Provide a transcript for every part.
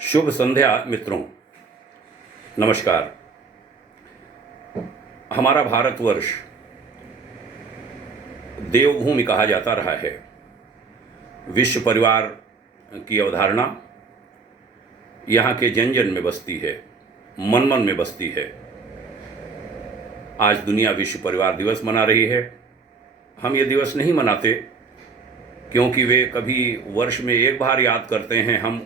शुभ संध्या मित्रों, नमस्कार। हमारा भारतवर्ष देवभूमि कहा जाता रहा है। विश्व परिवार की अवधारणा यहाँ के जन जन में बसती है, मन मन में बसती है। आज दुनिया विश्व परिवार दिवस मना रही है। हम ये दिवस नहीं मनाते क्योंकि वे कभी वर्ष में एक बार याद करते हैं। हम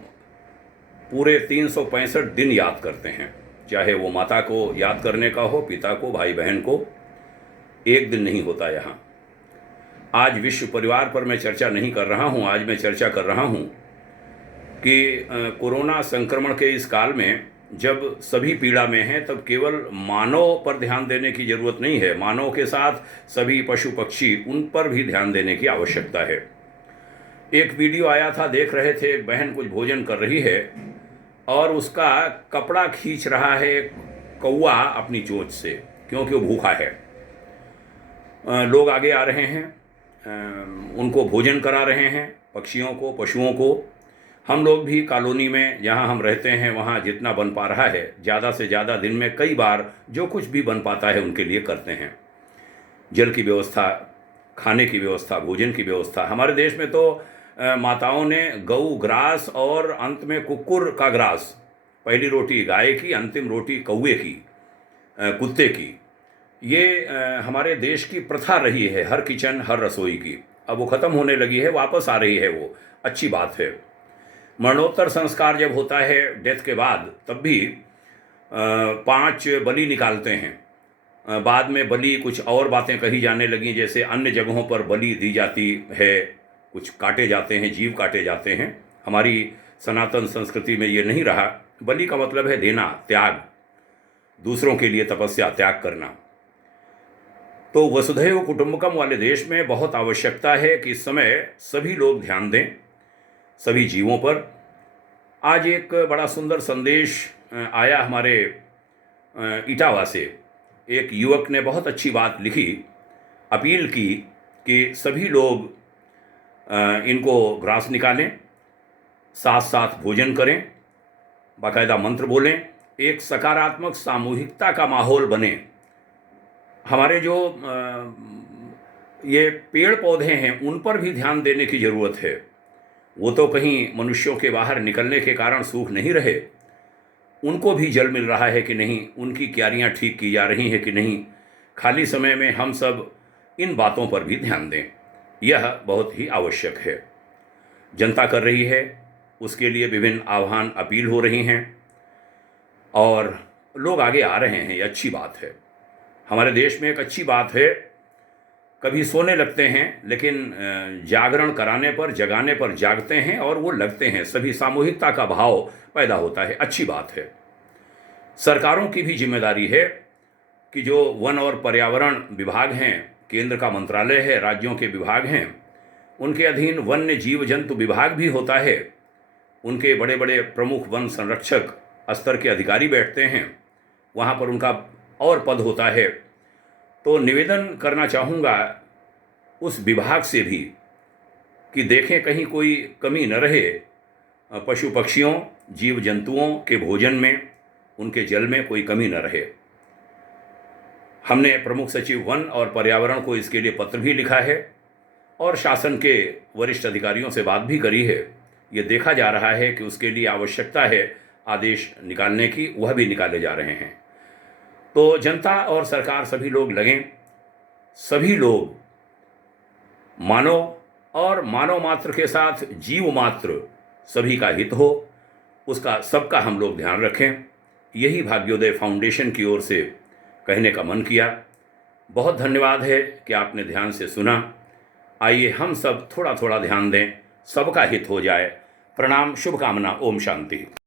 पूरे 365 दिन याद करते हैं, चाहे वो माता को याद करने का हो, पिता को, भाई बहन को। एक दिन नहीं होता यहाँ। आज विश्व परिवार पर मैं चर्चा नहीं कर रहा हूँ। आज मैं चर्चा कर रहा हूँ कि कोरोना संक्रमण के इस काल में जब सभी पीड़ा में हैं, तब केवल मानव पर ध्यान देने की ज़रूरत नहीं है। मानव के साथ सभी पशु पक्षी, उन पर भी ध्यान देने की आवश्यकता है। एक वीडियो आया था, देख रहे थे, एक बहन कुछ भोजन कर रही है और उसका कपड़ा खींच रहा है कौवा अपनी चोंच से, क्योंकि वो भूखा है। लोग आगे आ रहे हैं, उनको भोजन करा रहे हैं, पक्षियों को, पशुओं को। हम लोग भी कॉलोनी में जहाँ हम रहते हैं वहाँ जितना बन पा रहा है, ज़्यादा से ज़्यादा दिन में कई बार जो कुछ भी बन पाता है उनके लिए करते हैं। जल की व्यवस्था, खाने की व्यवस्था, भोजन की व्यवस्था। हमारे देश में तो माताओं ने गऊ ग्रास और अंत में कुक्कुर का ग्रास, पहली रोटी गाय की, अंतिम रोटी कौवे की, कुत्ते की। ये हमारे देश की प्रथा रही है, हर किचन, हर रसोई की। अब वो ख़त्म होने लगी है, वापस आ रही है, वो अच्छी बात है। मरणोत्तर संस्कार जब होता है डेथ के बाद, तब भी 5 बलि निकालते हैं। बाद में बलि कुछ और बातें कही जाने लगी, जैसे अन्य जगहों पर बलि दी जाती है, कुछ काटे जाते हैं, जीव काटे जाते हैं। हमारी सनातन संस्कृति में ये नहीं रहा। बलि का मतलब है देना, त्याग, दूसरों के लिए तपस्या, त्याग करना। तो वसुधैव कुटुंबकम वाले देश में बहुत आवश्यकता है कि इस समय सभी लोग ध्यान दें सभी जीवों पर। आज एक बड़ा सुंदर संदेश आया हमारे इटावा से। एक युवक ने बहुत अच्छी बात लिखी, अपील की कि सभी लोग इनको ग्रास निकालें, साथ साथ भोजन करें, बाकायदा मंत्र बोलें, एक सकारात्मक सामूहिकता का माहौल बने। हमारे जो ये पेड़ पौधे हैं उन पर भी ध्यान देने की ज़रूरत है। वो तो कहीं मनुष्यों के बाहर निकलने के कारण सूख नहीं रहे, उनको भी जल मिल रहा है कि नहीं, उनकी क्यारियाँ ठीक की जा रही हैं कि नहीं। खाली समय में हम सब इन बातों पर भी ध्यान दें, यह बहुत ही आवश्यक है। जनता कर रही है, उसके लिए विभिन्न आह्वान, अपील हो रही हैं और लोग आगे आ रहे हैं। ये अच्छी बात है। हमारे देश में एक अच्छी बात है, कभी सोने लगते हैं लेकिन जागरण कराने पर, जगाने पर जागते हैं और वो लगते हैं। सभी सामूहिकता का भाव पैदा होता है, अच्छी बात है। सरकारों की भी जिम्मेदारी है कि जो वन और पर्यावरण विभाग हैं, केंद्र का मंत्रालय है, राज्यों के विभाग हैं, उनके अधीन वन्य जीव जंतु विभाग भी होता है। उनके बड़े बड़े प्रमुख वन संरक्षक स्तर के अधिकारी बैठते हैं, वहाँ पर उनका और पद होता है। तो निवेदन करना चाहूँगा उस विभाग से भी कि देखें कहीं कोई कमी न रहे पशु पक्षियों, जीव जंतुओं के भोजन में, उनके जल में कोई कमी न रहे। हमने प्रमुख सचिव वन और पर्यावरण को इसके लिए पत्र भी लिखा है और शासन के वरिष्ठ अधिकारियों से बात भी करी है। ये देखा जा रहा है कि उसके लिए आवश्यकता है आदेश निकालने की, वह भी निकाले जा रहे हैं। तो जनता और सरकार सभी लोग लगें, सभी लोग मानव और मानव मात्र के साथ जीव मात्र सभी का हित हो, उसका सबका हम लोग ध्यान रखें। यही भाग्योदय फाउंडेशन की ओर से कहने का मन किया। बहुत धन्यवाद है कि आपने ध्यान से सुना। आइए हम सब थोड़ा थोड़ा ध्यान दें, सबका हित हो जाए। प्रणाम, शुभकामना, ओम शांति।